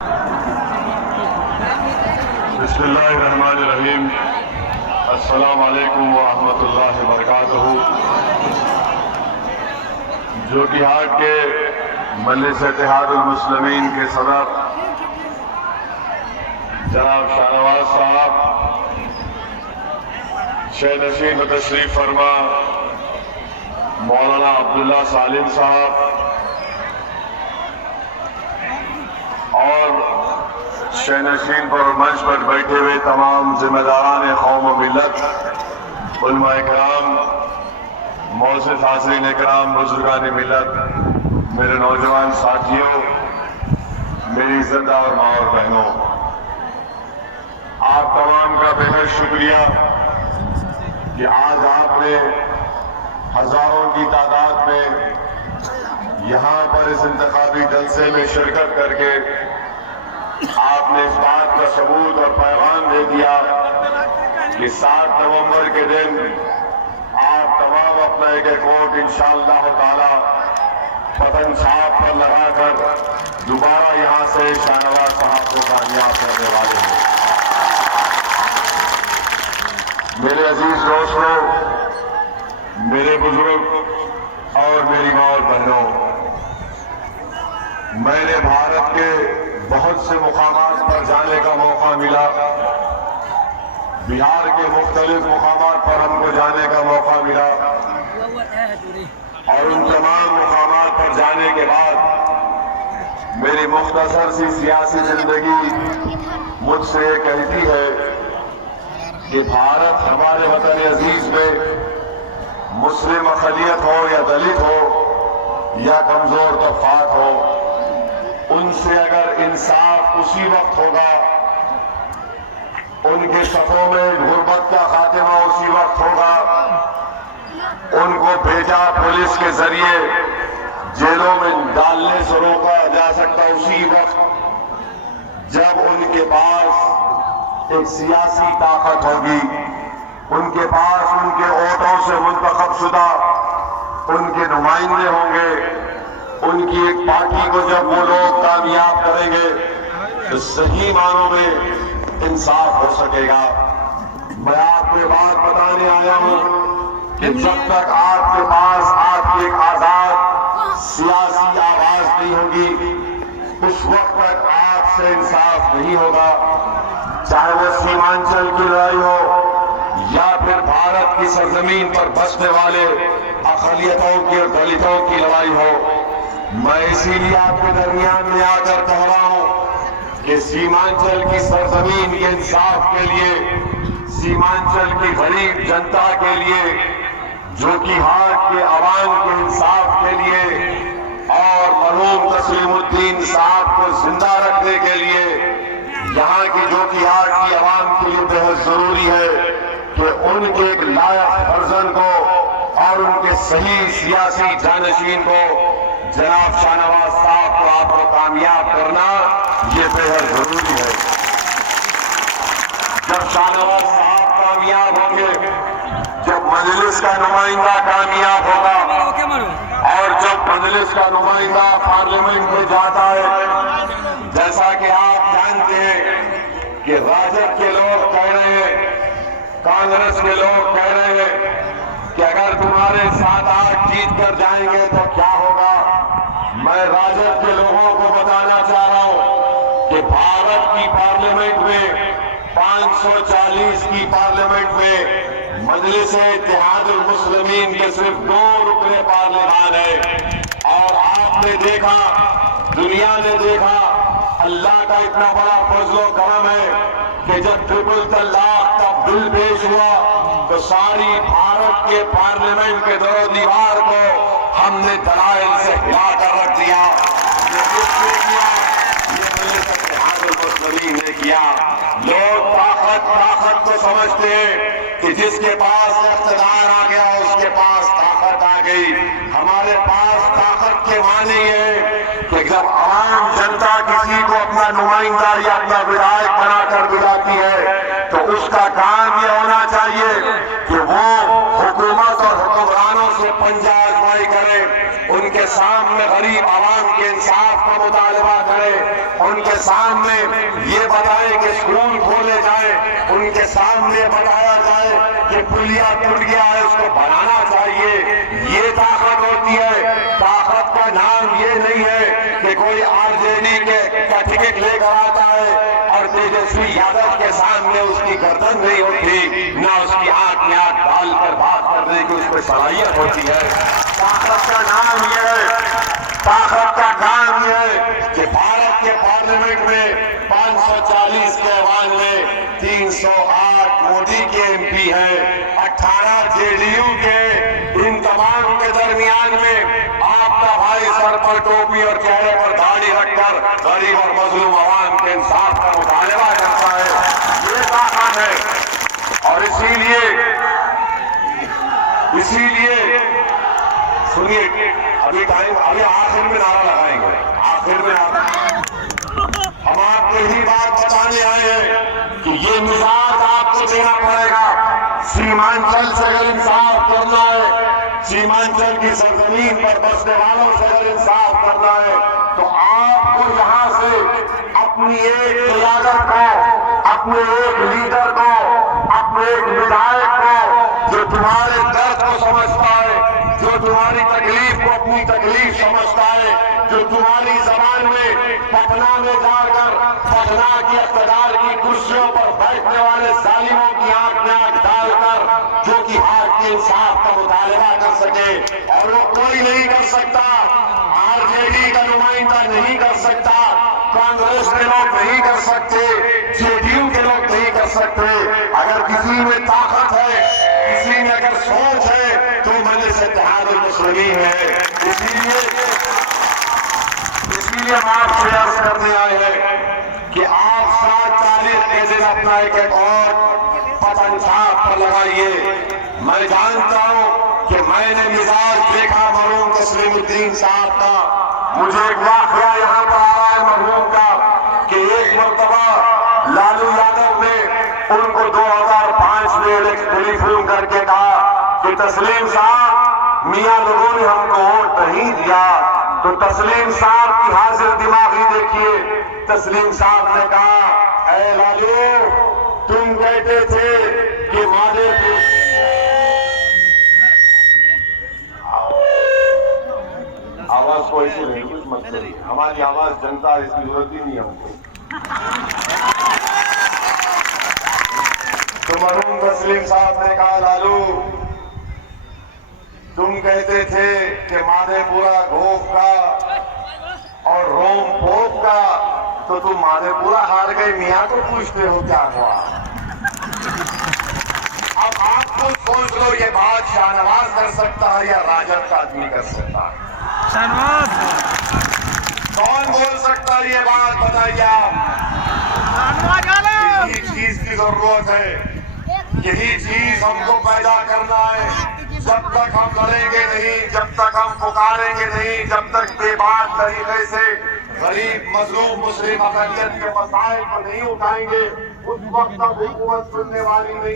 बिस्मिल्लाहिर्रहमानिर्रहीम। अस्सलामु अलैकुम व रहमतुल्लाहि व बरकातुहू। जो कि हाट के मजलिस इत्तेहादुल मुस्लिमीन के सदर जनाब शाहनवाज साहब, शेख नशीन तशरीफ फरमा मौलाना अब्दुल्ला सालिम साहब और शेख नशीन पर मंच पर बैठे हुए तमाम जिम्मेदारान कौम व मिल्लत, उलमा इकराम, मौजूद हाज़रीन इकराम, बुजुर्गान मिल्लत, मेरे नौजवान साथियों, मेरी इज्जतदार माँ और बहनों, आप तमाम का बेहद शुक्रिया कि आज आपने हजारों की तादाद में यहाँ पर इस इंतखाबी जलसे में शिरकत करके आपने इस बात का सबूत और पैगाम दे दिया कि 7 नवंबर के दिन आप तमाम अपना एक वोट इंशाअल्लाह ताला पतन छाप पर लगाकर दोबारा यहाँ से शाहनवाज साहब को कामयाब करने वाले हैं। मेरे अजीज दोस्तों, मेरे बुजुर्ग और मेरी माँ और बहनों, मैंने भारत के बहुत से मुकामात पर जाने का मौका मिला। बिहार के मुख्तलिफ मुकामात पर हमको जाने का मौका मिला और उन तमाम मुकामात पर जाने के बाद मेरी मुख्तसर सी सियासी जिंदगी मुझसे ये कहती है कि भारत हमारे वतन अजीज में मुस्लिम अक़लियत हो या दलित हो या कमजोर तबकात हो, उनसे अगर इंसाफ उसी वक्त होगा, उनके सफों में गुर्बत का खात्मा उसी वक्त होगा, उनको भेजा पुलिस के जरिए जेलों में डालने से रोका जा सकता उसी वक्त जब उनके पास एक सियासी ताकत होगी, उनके पास उनके वोटों से मुंतखब शुदा उनके नुमाइंदे होंगे, उनकी एक पार्टी को जब वो लोग कामयाब करेंगे तो सही मानों में इंसाफ हो सकेगा। मैं आपको बात बताने आया हूं कि जब तक आपके पास आपकी एक आजाद सियासी आवाज नहीं होगी, उस वक्त तक आपसे इंसाफ नहीं होगा। चाहे वो सीमांचल की लड़ाई हो या फिर भारत की सरजमीन पर बसने वाले अक़लियतों की और दलितों की लड़ाई हो। मैं इसीलिए आपके दरमियान में आकर कह रहा हूं कि सीमांचल की सरजमीन के इंसाफ के लिए, सीमांचल की गरीब जनता के लिए, जो कि हाट के अवाम के इंसाफ के लिए और मरहूम तस्लीमुद्दीन साहब को जिंदा रखने के लिए, यहाँ की जो कि हाट की अवाम के लिए बेहद जरूरी है कि उनके एक लायक फर्जन को और उनके सही सियासी जानशीन को जनाब शाहनवाज साहब को आपको कामयाब करना ये बेहद जरूरी है। जब शाहनवाज साहब कामयाब होंगे, जब मजलिस का नुमाइंदा कामयाब होगा और जब मजलिस का नुमाइंदा पार्लियामेंट में जाता है, जैसा कि आप जानते हैं कि राजद के लोग कह रहे हैं, कांग्रेस के लोग कह रहे हैं कि अगर तुम्हारे 7-8 जीत कर जाएंगे तो क्या होगा। मैं राजद के लोगों को बताना चाह रहा हूं कि भारत की पार्लियामेंट में 540 की पार्लियामेंट में मजलिस इत्तेहादुल मुस्लिमीन के सिर्फ 2 रुकने पार्लियामान है। और आपने देखा, दुनिया ने देखा, अल्लाह का इतना बड़ा फजलो करम है कि जब ट्रिपल तलाक का बिल पेश हुआ तो सारी भारत के पार्लियामेंट के दरो दीवार को हमने दलाइल से हिला कर रख दिया। ये किसने किया? ये मजलिस इत्तेहादुल मुस्लिमीन ने किया। लोग ताकत को समझते हैं कि जिसके पास इख्तियार आ गया उसके पास ताकत आ गई। हमारे पास ताकत के माने है कि जब आम जनता किसी को अपना नुमाइंदा या अपना विधायक बनाकर बुलाती है तो उसका काम यह होना चाहिए कि वो हुकूमत और हुक्मरानों से पंजा आजमाई करे, उनके सामने गरीब आवाम के इंसाफ का मुतालबा करे, उनके सामने ये बताएं कि स्कूल खोले जाए, उनके सामने बताया जाए कि पुलिया टूट गया है, उसको बनाना चाहिए। ये ताकत होती है। ताकत का नाम ये नहीं है कि कोई आरजेडी का टिकट लेकर आता है और तेजस्वी यादव के सामने उसकी गर्दन नहीं होती, ना उसकी आंख में आंख डालकर बात करने की उसमें सलाहियत होती है। ताकत का नाम यह है, ताकत का काम यह है कि भारत के पार्लियामेंट में 540 के आवाज में 308 मोदी के एमपी हैं, 18 जेडीयू के। इन तमाम के दरमियान में आपका भाई सर पर टोपी और चेहरे पर दाढ़ी रखकर गरीब और मजलूम आवाम के इंसाफ का मुतालबा करता है। ये ताकत है। और इसीलिए सुनिए, अभी आखिर में नारा लगाएंगे, आखिर में हम आपको यही बात बताने आए हैं कि ये मिजाज आपको देना पड़ेगा। सीमांचल से अगर इंसाफ करना है, सीमांचल की सरजमीन पर बसने वालों से अगर इंसाफ करना है, तो आपको यहां से अपनी एक क़यादत को, अपने एक लीडर को, अपने एक विधायक को जो तुम्हारे दर्द को समझता है, जो तुम्हारी तकलीफ को अपनी तकलीफ समझता है, जो तुम्हारी जबान में पटना में जाकर पटना की इक़्तिदार की कुर्सियों पर बैठने वाले जालिमों की आंख में आंख डालकर जो कि हक के इंसाफ का मुतालबा कर सके, और वो कोई नहीं कर सकता। आरजेडी का नुमाइंदा नहीं कर सकता, कांग्रेस के लोग नहीं कर सकते, जेडीयू के लोग नहीं कर सकते। अगर किसी में ताकत है, किसी में अगर सोच है, तो मजलिस इत्तेहादुल मुस्लिमीन है। इसीलिए हम आपसे अर्ज करने आए हैं कि आप 7 तारीख के दिन अपना एक और पतन छाप पर लगाइए। मैं जानता हूं कि मैंने मिजाज देखा मरहूम तस्लीमुद्दीन साहब का। मुझे एक वाकया यहां पर आ रहा है मरहूम का कि एक मरतबा लालू यादव ने उनको 2005 में एक टेलीफोन करके कहा कि तस्लीम साहब, मियां लोगों ने हमको वोट नहीं दिया। तो तस्लीम साहब की हाजिर दिमागी देखिए। तस्लीम साहब ने कहा, ऐ लालू, तुम कहते थे कि माधेपुर, आवाज को ऐसे नहीं कुछ मत करिए, हमारी आवाज जनता है, इसकी जरूरत ही नहीं है हमको। तो मरहूम तस्लीम साहब ने कहा, लालू, तुम कहते थे कि माधेपुरा घोप का और रोम पोप का, तो तुम माधेपुरा हार गए, मियां को पूछते हो क्या हुआ। अब आप खुद सोच लो, ये बात शाहनवाज कर सकता है या राजद का आदमी कर सकता है? शाहनवाज। कौन बोल सकता है ये बात, बताइए आप। यही चीज की जरूरत है, यही चीज हमको पैदा करना है। जब तक हम लड़ेंगे नहीं, जब तक हम पुकारेंगे नहीं, जब तक बेबाक तरीके से गरीब मजलूम मुस्लिम अक़लियत के मसाइल को नहीं उठाएंगे, उस वक्त तक हुकूमत सुनने वाली नहीं।